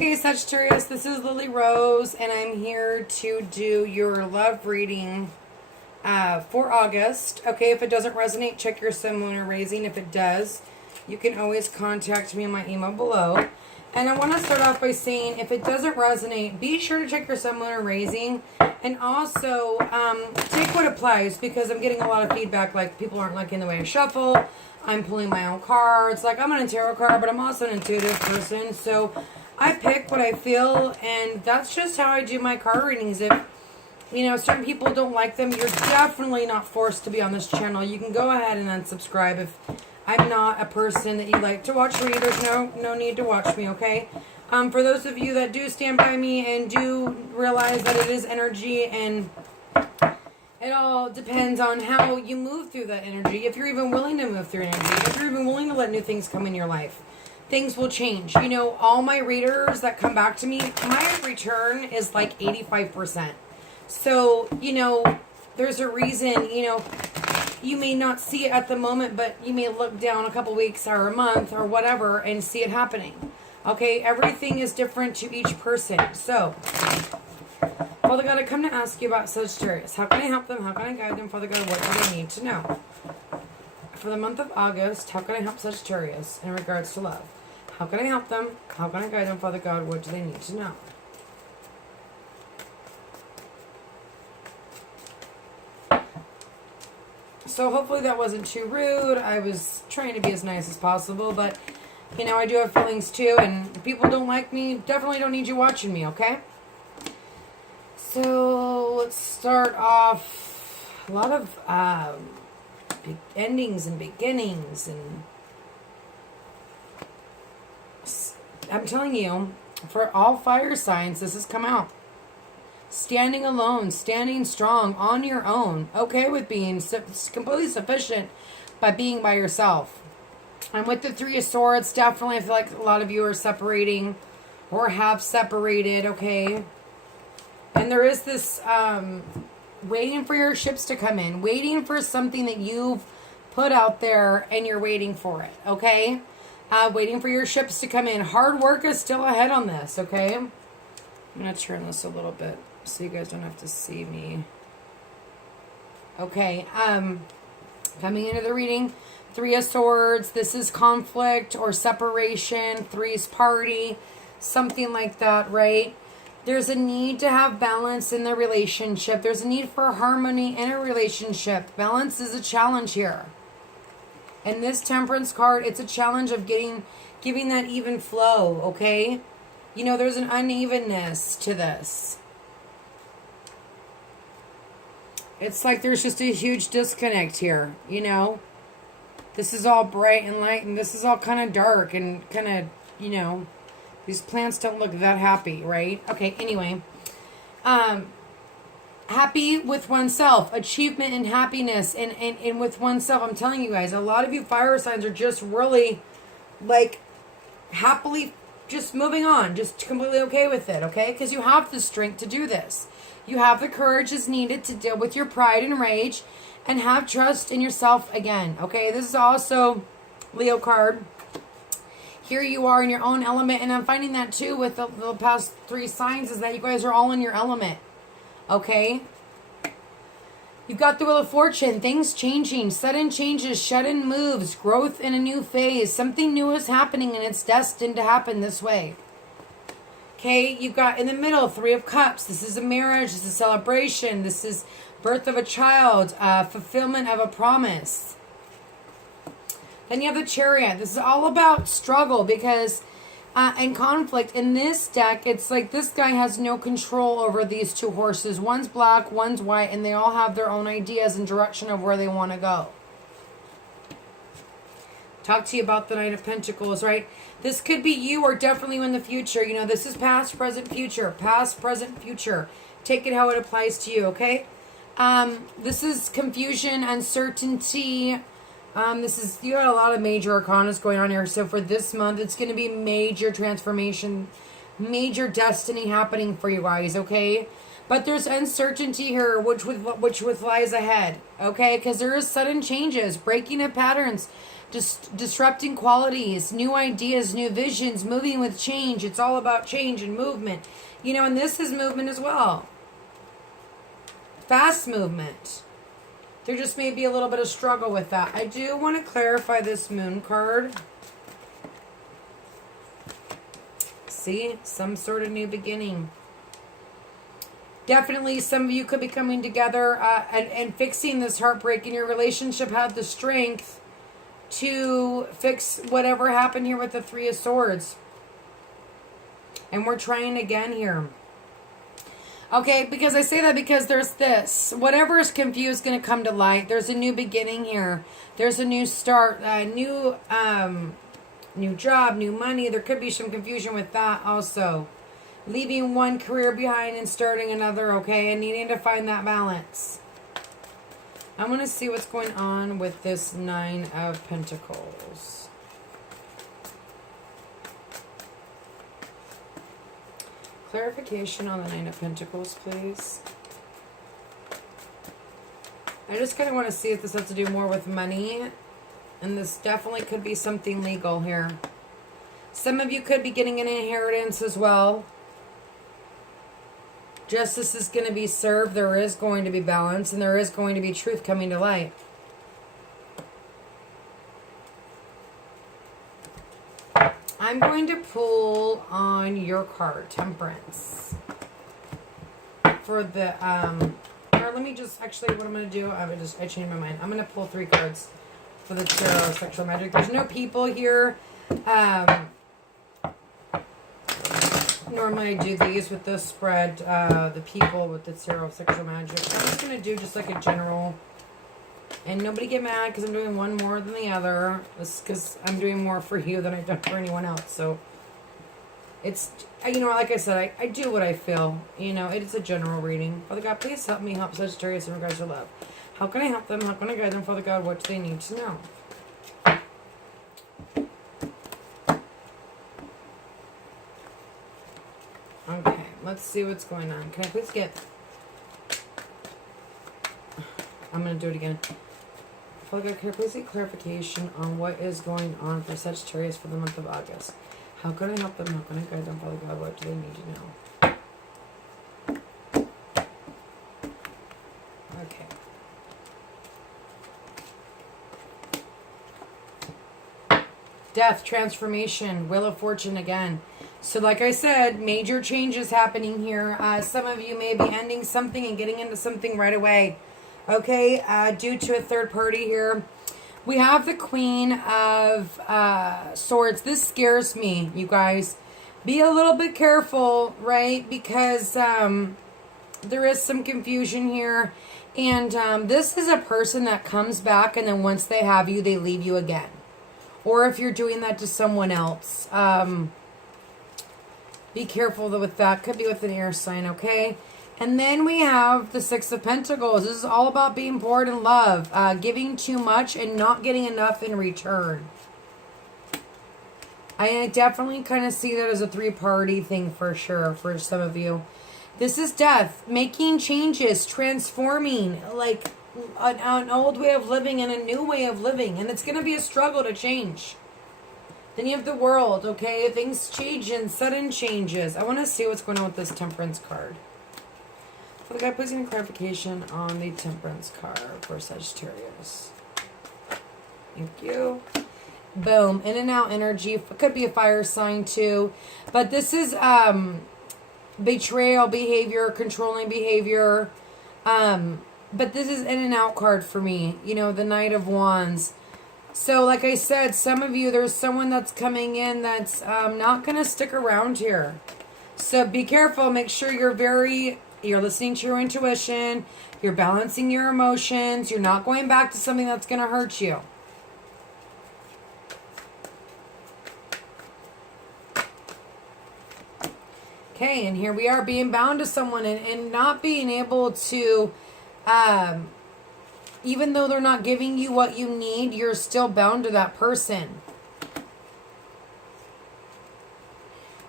Okay, Sagittarius, this is Lily Rose, and I'm here to do your love reading for August. Okay, if it doesn't resonate, check your sun, moon, or raising. If it does, you can always contact me on my email below. And I want to start off by saying, if it doesn't resonate, be sure to check your sun, moon, or raising. And also, take what applies, because I'm getting a lot of feedback, like people aren't liking the way I shuffle. I'm pulling my own cards. Like, I'm an tarot card, but I'm also an intuitive person. So I pick what I feel, and that's just how I do my card readings. If, you know, certain people don't like them, you're definitely not forced to be on this channel. You can go ahead and unsubscribe if I'm not a person that you like to watch me. There's no need to watch me, okay? For those of you that do stand by me and do realize that it is energy, and it all depends on how you move through that energy. If you're even willing to move through energy, if you're even willing to let new things come in your life, things will change. You know, all my readers that come back to me, my return is like 85%. So, you know, there's a reason, you know, you may not see it at the moment, but you may look down a couple weeks or a month or whatever and see it happening. Okay, everything is different to each person. So, Father God, I come to ask you about Sagittarius. How can I help them? How can I guide them? Father God, what do they need to know? For the month of August, how can I help Sagittarius in regards to love? How can I help them? How can I guide them? Father God, what do they need to know? So hopefully that wasn't too rude. I was trying to be as nice as possible, but, you know, I do have feelings too, and if people don't like me, definitely don't need you watching me, okay? So let's start off. A lot of endings and beginnings, and I'm telling you, for all fire signs, this has come out. Standing alone, standing strong on your own, okay with being completely sufficient by being by yourself. And with the Three of Swords, definitely I feel like a lot of you are separating or have separated, okay? And there is this waiting for your ships to come in, waiting for something that you've put out there and you're waiting for it, okay? Waiting for your ships to come in. Hard work is still ahead on this, okay? I'm going to turn this a little bit so you guys don't have to see me. Okay, coming into the reading, Three of Swords. This is conflict or separation. Three's party, something like that, right? There's a need to have balance in the relationship. There's a need for harmony in a relationship. Balance is a challenge here. And this Temperance card, it's a challenge of giving that even flow, okay? You know, there's an unevenness to this. It's like there's just a huge disconnect here, you know? This is all bright and light, and this is all kind of dark and kind of, you know, these plants don't look that happy, right? Okay, anyway. Happy with oneself, achievement and happiness, and with oneself. I'm telling you guys, a lot of you fire signs are just really, like, happily just moving on, just completely okay with it, okay? Because you have the strength to do this. You have the courage that's needed to deal with your pride and rage and have trust in yourself again, okay? This is also Leo card. Here you are in your own element, and I'm finding that too with the past three signs, is that you guys are all in your element, okay? You've got the Wheel of Fortune, things changing, sudden changes, sudden moves, growth in a new phase. Something new is happening, and it's destined to happen this way. Okay, you've got in the middle, Three of Cups. This is a marriage, this is a celebration, this is birth of a child, fulfillment of a promise. Then you have the Chariot. This is all about struggle, because and conflict. In this deck, it's like this guy has no control over these two horses. One's black, one's white, and they all have their own ideas and direction of where they want to go. Talk to you about the Knight of Pentacles, right? This could be you, or definitely in the future. You know, this is past, present, future. Past, present, future. Take it how it applies to you, okay? This is confusion, uncertainty. You got a lot of major arcanas going on here. So for this month, it's going to be major transformation, major destiny happening for you guys, okay? But there's uncertainty here, which with lies ahead, okay? Because there is sudden changes, breaking of patterns, disrupting qualities, new ideas, new visions, moving with change. It's all about change and movement. You know, and this is movement as well. Fast movement. There just may be a little bit of struggle with that. I do want to clarify this moon card. See? Some sort of new beginning. Definitely some of you could be coming together and fixing this heartbreak in your relationship. Had the strength to fix whatever happened here with the Three of Swords. And we're trying again here. Okay, because I say that because there's this. Whatever is confused is going to come to light. There's a new beginning here. There's a new start, new job, new money. There could be some confusion with that also. Leaving one career behind and starting another, okay? And needing to find that balance. I want to see what's going on with this Nine of Pentacles. Clarification on the Nine of Pentacles, please. I just kind of want to see if this has to do more with money. And this definitely could be something legal here. Some of you could be getting an inheritance as well. Justice is going to be served. There is going to be balance. And there is going to be truth coming to light. I'm going to pull on your card, Temperance. For the, or let me just, actually what I'm going to do, I changed my mind. I'm going to pull 3 cards for the Tarot Sexual Magic. There's no people here. Normally I do these with the spread, the people with the Tarot Sexual Magic. I'm just going to do just like a general. And nobody get mad because I'm doing one more than the other. It's because I'm doing more for you than I've done for anyone else. So, it's, you know, like I said, I do what I feel. You know, it's a general reading. Father God, please help me help Sagittarius in regards to love. How can I help them? How can I guide them, Father God? What do they need to know? Okay, let's see what's going on. Can I please get... I'm going to do it again. Father God, can I please get clarification on what is going on for Sagittarius for the month of August? How can I help them? How can I guide them, Father God? What do they need to know? Okay. Death, transformation, Wheel of Fortune again. So like I said, major changes happening here. Some of you may be ending something and getting into something right away. Okay, due to a third party here. We have the Queen of Swords. This scares me, you guys. Be a little bit careful, right? Because there is some confusion here. And this is a person that comes back and then once they have you, they leave you again. Or if you're doing that to someone else. Be careful with that. Could be with an air sign, okay? And then we have the Six of Pentacles. This is all about being bored in love. Giving too much and not getting enough in return. I definitely kind of see that as a three-party thing for sure for some of you. This is death. Making changes. Transforming. Like an old way of living and a new way of living. And it's going to be a struggle to change. Then you have the World, okay? Things change and sudden changes. I want to see what's going on with this Temperance card. For the guy, please give me clarification on the Temperance card for Sagittarius. Thank you. Boom. In and out energy. It could be a fire sign too. But this is betrayal behavior, controlling behavior. But this is in and out card for me. You know, the Knight of Wands. So, like I said, some of you, there's someone that's coming in that's not going to stick around here. So, be careful. Make sure you're listening to your intuition. You're balancing your emotions. You're not going back to something that's going to hurt you. Okay, and here we are being bound to someone and not being able to... even though they're not giving you what you need, you're still bound to that person.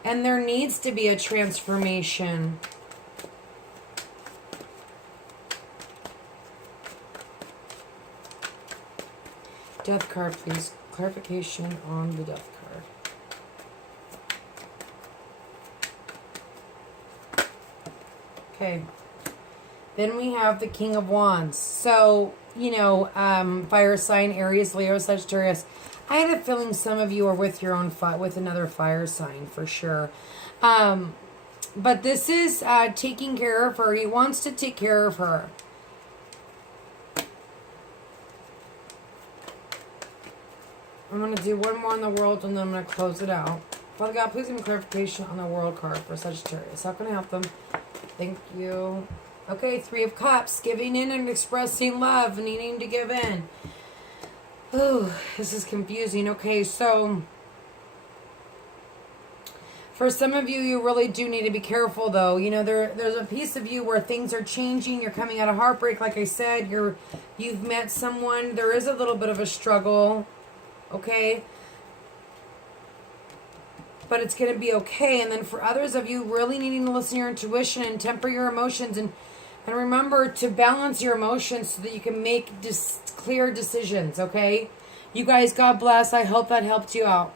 And there needs to be a transformation. Death card, please. Clarification on the Death card. Okay. Then we have the King of Wands. So, you know, fire sign, Aries, Leo, Sagittarius. I had a feeling some of you are with your own with another fire sign for sure. But this is taking care of her. He wants to take care of her. I'm going to do one more on the world and then I'm going to close it out. Father God, please give me clarification on the world card for Sagittarius. How can I help them? Thank you. Okay, Three of Cups. Giving in and expressing love. Needing to give in. Ooh, this is confusing. Okay, so for some of you, you really do need to be careful, though. You know, there's a piece of you where things are changing. You're coming out of heartbreak, like I said. You've met someone. There is a little bit of a struggle, okay? But it's going to be okay. And then for others of you, really needing to listen to your intuition and temper your emotions and remember to balance your emotions so that you can make clear decisions, okay? You guys, God bless. I hope that helped you out.